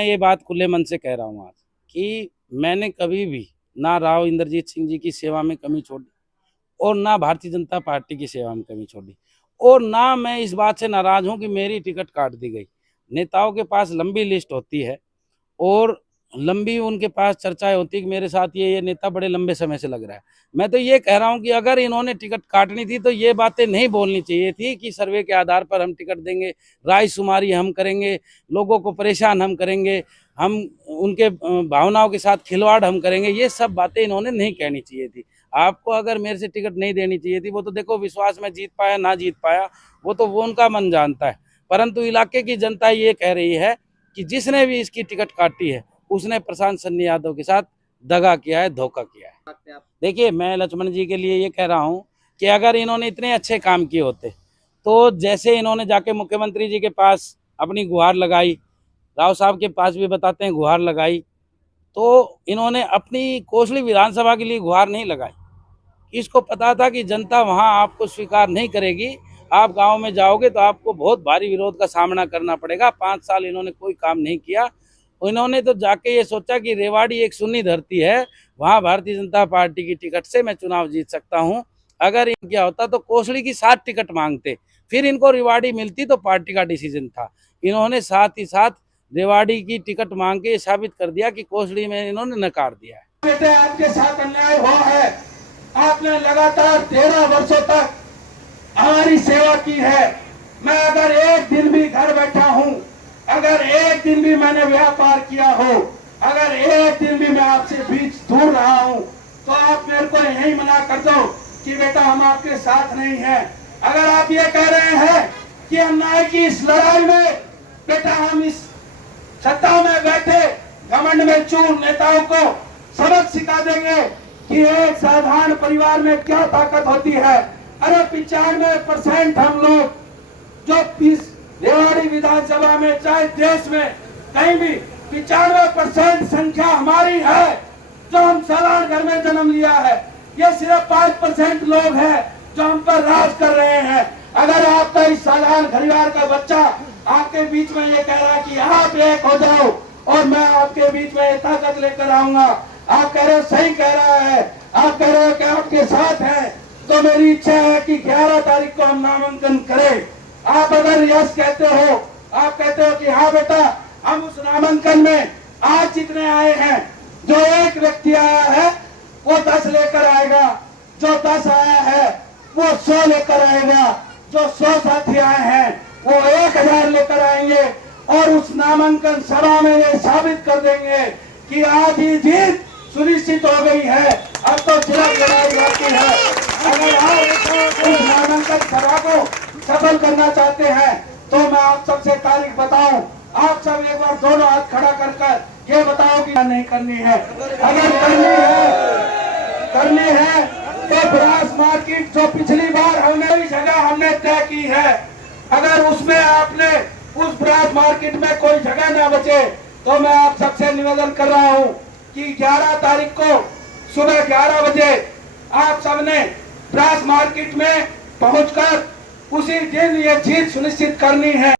मैं ये बात खुले मन से कह रहा हूँ आज कि मैंने कभी भी ना राव इंद्रजीत सिंह जी की सेवा में कमी छोड़ी और ना भारतीय जनता पार्टी की सेवा में कमी छोड़ी, और ना मैं इस बात से नाराज हूँ कि मेरी टिकट काट दी गई। नेताओं के पास लंबी लिस्ट होती है और लंबी उनके पास चर्चाएं होती है कि मेरे साथ ये नेता बड़े लंबे समय से लग रहा है। मैं तो ये कह रहा हूं कि अगर इन्होंने टिकट काटनी थी तो ये बातें नहीं बोलनी चाहिए थी कि सर्वे के आधार पर हम टिकट देंगे, रायशुमारी हम करेंगे, लोगों को परेशान हम करेंगे, हम उनके भावनाओं के साथ खिलवाड़ हम करेंगे। ये सब बातें इन्होंने नहीं कहनी चाहिए थी। आपको अगर मेरे से टिकट नहीं देनी चाहिए थी, वो तो देखो विश्वास में जीत पाया ना जीत पाया वो उनका मन जानता है, परंतु इलाके की जनता ये कह रही है कि जिसने भी इसकी टिकट काटी है उसने प्रशांत सन्नी यादव के साथ दगा किया है, धोखा किया है। देखिए, मैं लक्ष्मण जी के लिए ये कह रहा हूँ कि अगर इन्होंने इतने अच्छे काम किए होते तो जैसे इन्होंने जाके मुख्यमंत्री जी के पास अपनी गुहार लगाई, राव साहब के पास भी बताते हैं गुहार लगाई, तो इन्होंने अपनी कोसली विधानसभा के लिए गुहार नहीं लगाई। इसको पता था कि जनता वहां आपको स्वीकार नहीं करेगी, आप गांव में जाओगे तो आपको बहुत भारी विरोध का सामना करना पड़ेगा। 5 साल इन्होंने कोई काम नहीं किया। इन्होंने तो जाके ये सोचा कि रेवाड़ी एक सुन्नी धरती है, वहां भारतीय जनता पार्टी की टिकट से मैं चुनाव जीत सकता हूं। अगर इन क्या होता तो कोसली की 7 टिकट मांगते, फिर इनको रेवाड़ी मिलती तो पार्टी का डिसीजन था। इन्होंने साथ ही साथ रेवाड़ी की टिकट मांग के साबित कर दिया कि कोसली में इन्होंने नकार दिया है। बेटे, आपके साथ अन्याय हुआ है। आपने लगातार 13 वर्षों तक हमारी सेवा की है। मैं अगर एक दिन भी घर बैठा हूँ, अगर एक दिन भी मैंने व्यापार किया हो, अगर एक दिन भी मैं आपसे बीच दूर रहा हूँ, तो आप मेरे को यही मना कर दो कि बेटा हम आपके साथ नहीं हैं। अगर आप ये कह रहे हैं कि अन्याय की इस लड़ाई में बेटा हम इस सत्ता में बैठे घमंड में चूर नेताओं को सबक सिखा देंगे कि एक साधारण परिवार में क्या ताकत होती है। अरे 95% हम लोग जो रेवाड़ी विधानसभा में चाहे देश में कहीं भी 95% संख्या हमारी है जो हम साधारण घर में जन्म लिया है। ये सिर्फ 5% लोग हैं जो हम पर राज कर रहे हैं। अगर आपका इस साधारण परिवार का बच्चा आपके बीच में ये कह रहा है कि आप एक हो जाओ और मैं आपके बीच में ताकत लेकर आऊंगा, आप कह रहे हो सही कह रहा है, आप कह रहे हो कि आपके साथ है, तो मेरी इच्छा है कि 11 तारीख को हम नामांकन करें। आप अगर यस कहते हो, आप कहते हो कि हाँ बेटा हम उस नामांकन में आज जितने आए हैं, जो एक व्यक्ति आया है वो 10 लेकर आएगा, जो 10 आया है वो 100 लेकर आएगा, जो 100 साथी आए हैं वो 1000 लेकर आएंगे और उस नामांकन सभा में ये साबित कर देंगे कि आज ही जीत सुनिश्चित हो गई है। अब तो जिला लड़ाई बाकी है। अगर आप उस नामांकन सभा को सफल करना चाहते हैं तो मैं आप सबसे तारीख बताऊं। आप सब एक बार दोनों हाथ खड़ा कर ये बताओ कि नहीं करनी है। अगर करनी है तो ब्रास मार्केट जो पिछली बार हमने जगह हमने तय की है, अगर उसमें आपने उस ब्रास मार्केट में कोई जगह ना बचे तो मैं आप सबसे निवेदन कर रहा हूं कि 11 तारीख को सुबह 11 बजे आप सबने ब्रास मार्केट में पहुंचकर उसी दिन ये जीत सुनिश्चित करनी है।